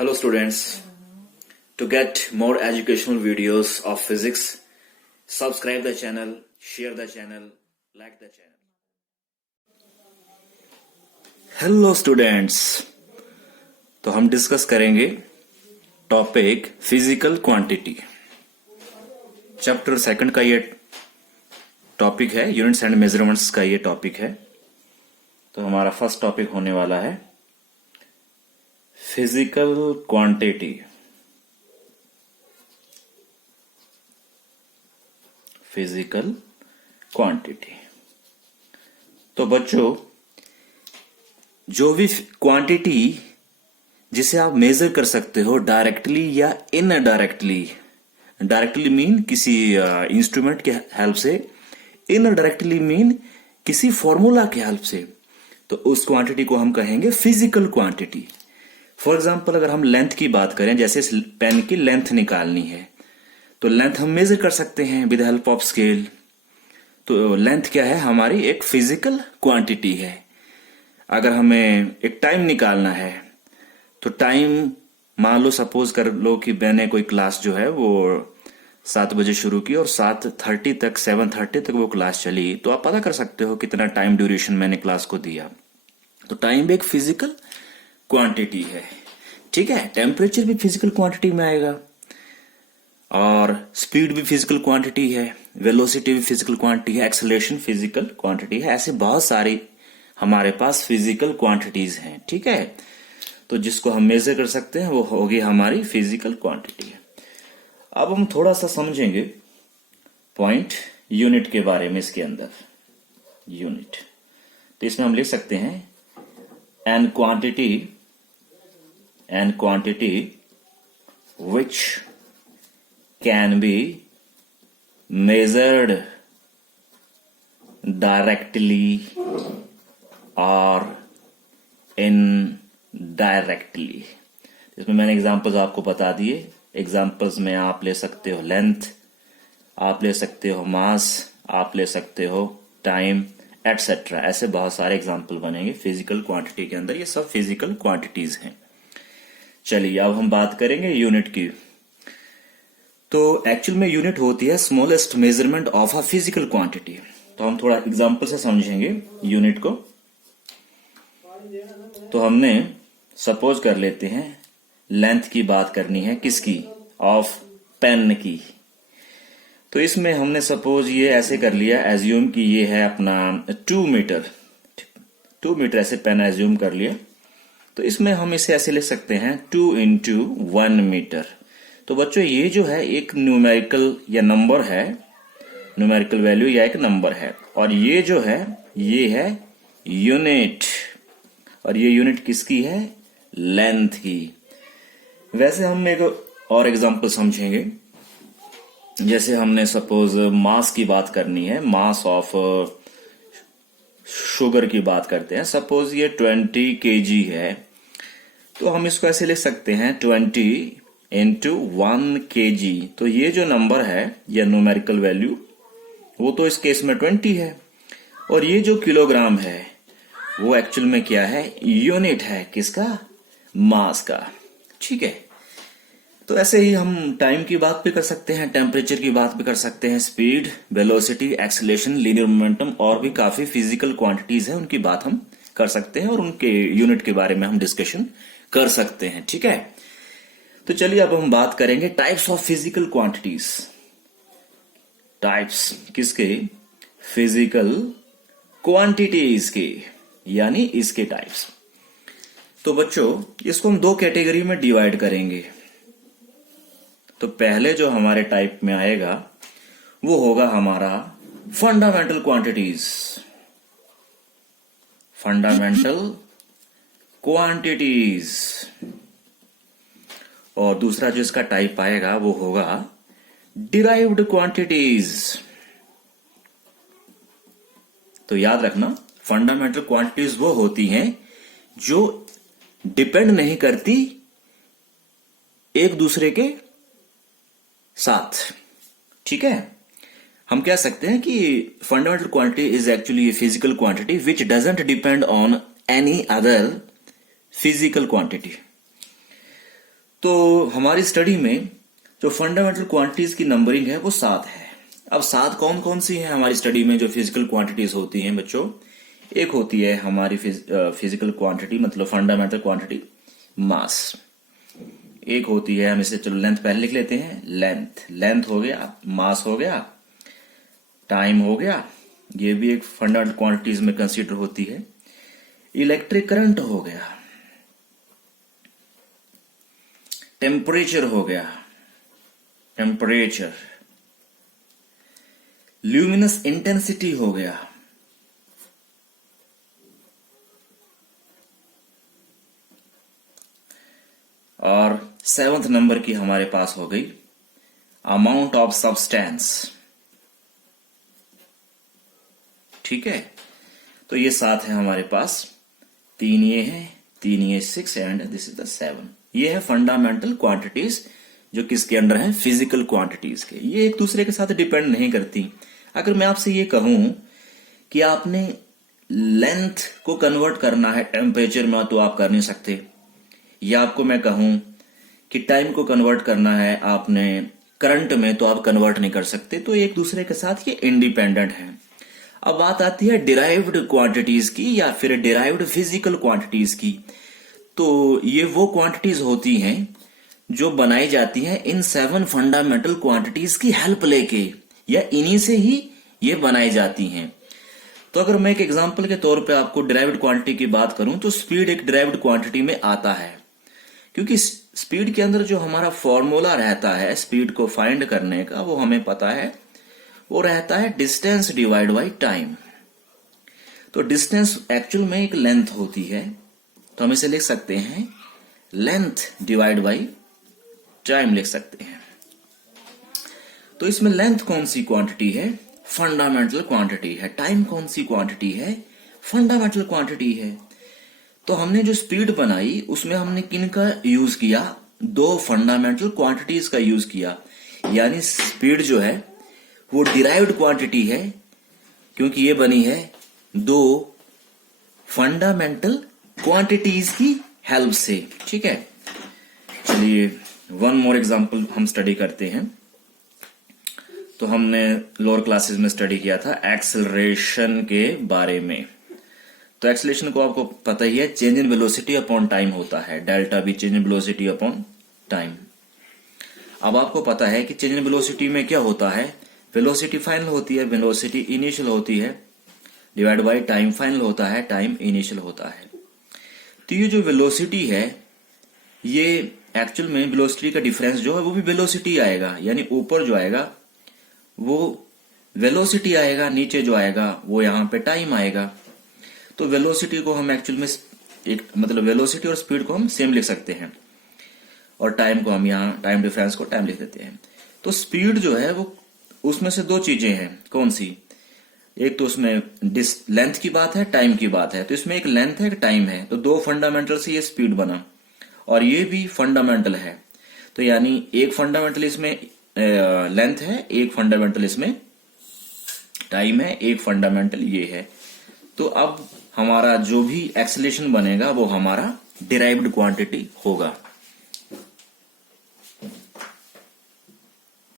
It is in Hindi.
Hello students, to get more educational videos of physics, subscribe the channel, share the channel, like the channel. Hello students, तो हम डिस्कस करेंगे topic physical quantity. Chapter second का ये टॉपिक है, यूनिट्स एंड मेजरमेंट्स का ये टॉपिक है। तो हमारा फर्स्ट टॉपिक होने वाला है फिजिकल क्वांटिटी। Physical quantity. तो बच्चों, जो भी क्वांटिटी जिसे आप मेजर कर सकते हो डायरेक्टली या इनडायरेक्टली, डायरेक्टली मीन किसी इंस्ट्रूमेंट के हेल्प से, इनडायरेक्टली मीन किसी फॉर्मूला के हेल्प से, तो उस क्वांटिटी को हम कहेंगे फिजिकल क्वांटिटी। फॉर एग्जाम्पल, अगर हम लेंथ की बात करें, जैसे इस पेन की लेंथ निकालनी है तो लेंथ हम मेजर कर सकते हैं विद हेल्प ऑफ स्केल। तो लेंथ क्या है? हमारी एक फिजिकल क्वांटिटी है। अगर हमें एक टाइम निकालना है तो टाइम, मान लो सपोज कर लो कि मैंने कोई क्लास जो है वो 7 बजे शुरू की और 7:30 तक 7:30 तक वो क्लास चली, तो आप पता कर सकते हो कितना टाइम ड्यूरेशन मैंने क्लास को दिया। तो टाइम भी एक फिजिकल क्वांटिटी है, ठीक है। टेम्परेचर भी फिजिकल क्वांटिटी में आएगा और स्पीड भी फिजिकल क्वांटिटी है, वेलोसिटी भी फिजिकल क्वांटिटी है, एक्सेलरेशन फिजिकल क्वांटिटी है। ऐसे बहुत सारी हमारे पास फिजिकल क्वांटिटीज हैं, ठीक है। तो जिसको हम मेजर कर सकते हैं वो होगी हमारी फिजिकल क्वांटिटी। अब हम थोड़ा सा समझेंगे पॉइंट यूनिट के बारे में। इसके अंदर यूनिट, तो इसमें हम लिख सकते हैं an quantity which can be measured directly or indirectly। इसमें मैंने एग्जांपल्स आपको बता दिए। एग्जांपल्स में आप ले सकते हो लेंथ, आप ले सकते हो मास, आप ले सकते हो टाइम, एटसेट्रा। ऐसे बहुत सारे एग्जांपल बनेंगे फिजिकल क्वांटिटी के अंदर। ये सब फिजिकल क्वांटिटीज हैं। चलिए अब हम बात करेंगे यूनिट की। तो एक्चुअल में यूनिट होती है smallest measurement of a physical quantity. तो हम थोड़ा एग्जांपल से समझेंगे यूनिट को। तो हमने सपोज कर लेते हैं लेंथ की बात करनी है, किसकी? ऑफ पेन की। तो इसमें हमने सपोज ये ऐसे कर लिया, एज्यूम कि ये है अपना 2 मीटर। 2 मीटर ऐसे पेन एज्यूम कर लिया। तो इसमें हम इसे ऐसे लिख सकते हैं 2 × 1 मीटर। तो बच्चों, ये जो है एक न्यूमेरिकल या नंबर है, न्यूमेरिकल वैल्यू या एक नंबर है। और ये जो है ये है यूनिट। और ये यूनिट किसकी है? लेंथ की। वैसे हम एक और एग्जांपल समझेंगे। जैसे हमने सपोज मास की बात करनी है, मास ऑफ शुगर की बात करते हैं। सपोज ये 20 kg है, तो हम इसको ऐसे लिख सकते हैं 20 × 1 kg। तो ये जो नंबर है या न्यूमेरिकल वैल्यू, वो तो इस केस में 20 है। और ये जो किलोग्राम है वो एक्चुअल में क्या है? यूनिट है। किसका? मास का, ठीक है। तो ऐसे ही हम टाइम की बात भी कर सकते हैं, टेम्परेचर की बात भी कर सकते हैं, speed, velocity, acceleration, linear momentum, और भी काफी फिजिकल क्वांटिटीज हैं, उनकी बात हम कर सकते हैं और उनके यूनिट के बारे में हम डिस्कशन कर सकते हैं, ठीक है। तो चलिए अब हम बात करेंगे types of physical quantities. Types किसके? फिजिकल क्वांटिटीज के, यानी इसके टाइप्स। तो बच्चों, इसको हम 2 कैटेगरी में डिवाइड करेंगे। तो पहले जो हमारे टाइप में आएगा वो होगा हमारा फंडामेंटल क्वांटिटीज। Fundamental quantities. और दूसरा जो इसका टाइप आएगा वो होगा डिराइव्ड क्वांटिटीज। तो याद रखना, फंडामेंटल क्वांटिटीज वो होती हैं जो डिपेंड नहीं करती एक दूसरे के साथ, ठीक है। हम कह सकते हैं कि fundamental quantity is actually a physical quantity which doesn't depend on any other physical quantity. तो हमारी स्टडी में जो फंडामेंटल क्वांटिटीज की नंबरिंग है वो 7 है। अब 7 कौन कौन सी है हमारी स्टडी में जो फिजिकल क्वांटिटीज होती हैं बच्चों? एक होती है हमारी फिजिकल क्वांटिटी मतलब फंडामेंटल क्वांटिटी मास। एक होती है, हम इसे चलो लेंथ पहले लिख लेते हैं, लेंथ हो गया, मास हो गया, टाइम हो गया, ये भी एक फंडामेंटल क्वांटिटीज में कंसीडर होती है। इलेक्ट्रिक करंट हो गया, टेम्परेचर हो गया, टेम्परेचर, ल्यूमिनस इंटेंसिटी हो गया, और 7th नंबर की हमारे पास हो गई अमाउंट ऑफ सब्सटेंस। ठीक है, तो ये 7 है हमारे पास, 3 ये है, 3 ये 6 एंड दिस इज द 7। ये है फंडामेंटल क्वांटिटीज जो किसके अंडर है? फिजिकल क्वांटिटीज के। ये एक दूसरे के साथ डिपेंड नहीं करती। अगर मैं आपसे ये कहूं कि आपने लेंथ को कन्वर्ट करना है टेम्परेचर में तो आप कर नहीं सकते, या आपको मैं कहूं कि टाइम को कन्वर्ट करना है आपने करंट में तो आप कन्वर्ट नहीं कर सकते। तो एक दूसरे के साथ ये इंडिपेंडेंट है। अब बात आती है डिराइव्ड क्वांटिटीज की या फिर डिराइव्ड फिजिकल क्वांटिटीज की। तो ये वो क्वांटिटीज होती हैं जो बनाई जाती हैं इन 7 फंडामेंटल क्वांटिटीज की हेल्प लेके, या इन्हीं से ही ये बनाई जाती हैं। तो अगर मैं एक एग्जांपल के तौर पे आपको डिराइव्ड क्वांटिटी की बात करूं तो स्पीड एक डिराइव्ड क्वांटिटी में आता है, क्योंकि स्पीड के अंदर जो हमारा फॉर्मूला रहता है स्पीड को फाइंड करने का, वो हमें पता है, वो रहता है डिस्टेंस डिवाइड बाई टाइम। तो डिस्टेंस एक्चुअल में एक लेंथ होती है, तो हम इसे लिख सकते हैं लेंथ डिवाइड बाई टाइम लिख सकते हैं। तो इसमें लेंथ कौन सी क्वांटिटी है? फंडामेंटल क्वांटिटी है। टाइम कौन सी क्वांटिटी है? फंडामेंटल क्वांटिटी है। तो हमने जो स्पीड बनाई उसमें हमने किन का यूज किया? 2 फंडामेंटल क्वांटिटीज का यूज किया। यानी स्पीड जो है वो डिराइव्ड क्वांटिटी है, क्योंकि ये बनी है 2 फंडामेंटल क्वांटिटीज की हेल्प से। ठीक है, चलिए वन मोर एग्जांपल हम स्टडी करते हैं। तो हमने लोअर क्लासेस में स्टडी किया था एक्सेलरेशन के बारे में। तो एक्सेलरेशन को आपको पता ही है, change in velocity upon time होता है, डेल्टा भी change in velocity upon time. अब आपको पता है कि चेंज इन वेलोसिटी में क्या होता है? वेलोसिटी फाइनल होती है, वेलोसिटी इनिशियल होती है, डिवाइड बाय टाइम फाइनल होता है, टाइम इनिशियल होता है। तो ये जो वेलोसिटी है ये एक्चुअल में वेलोसिटी का डिफरेंस जो है वो भी वेलोसिटी आएगा, यानी ऊपर जो आएगा वो वेलोसिटी आएगा, नीचे जो आएगा वो यहाँ पे टाइम आएगा। तो वेलोसिटी को हम एक्चुअल में एक मतलब वेलोसिटी और स्पीड को हम सेम लिख सकते हैं, और टाइम को हम यहाँ टाइम डिफरेंस को टाइम लिख देते हैं। तो स्पीड जो है वो उसमें से 2 चीजें हैं। कौन सी? एक तो उसमें लेंथ की बात है, टाइम की बात है। तो इसमें एक लेंथ है, एक टाइम है, तो 2 फंडामेंटल से ये स्पीड बना, और ये भी फंडामेंटल है। तो यानी एक फंडामेंटल इसमें लेंथ है, एक फंडामेंटल इसमें टाइम है, एक फंडामेंटल ये है। तो अब हमारा जो भी एक्सेलरेशन बनेगा वो हमारा डिराइव्ड क्वांटिटी होगा।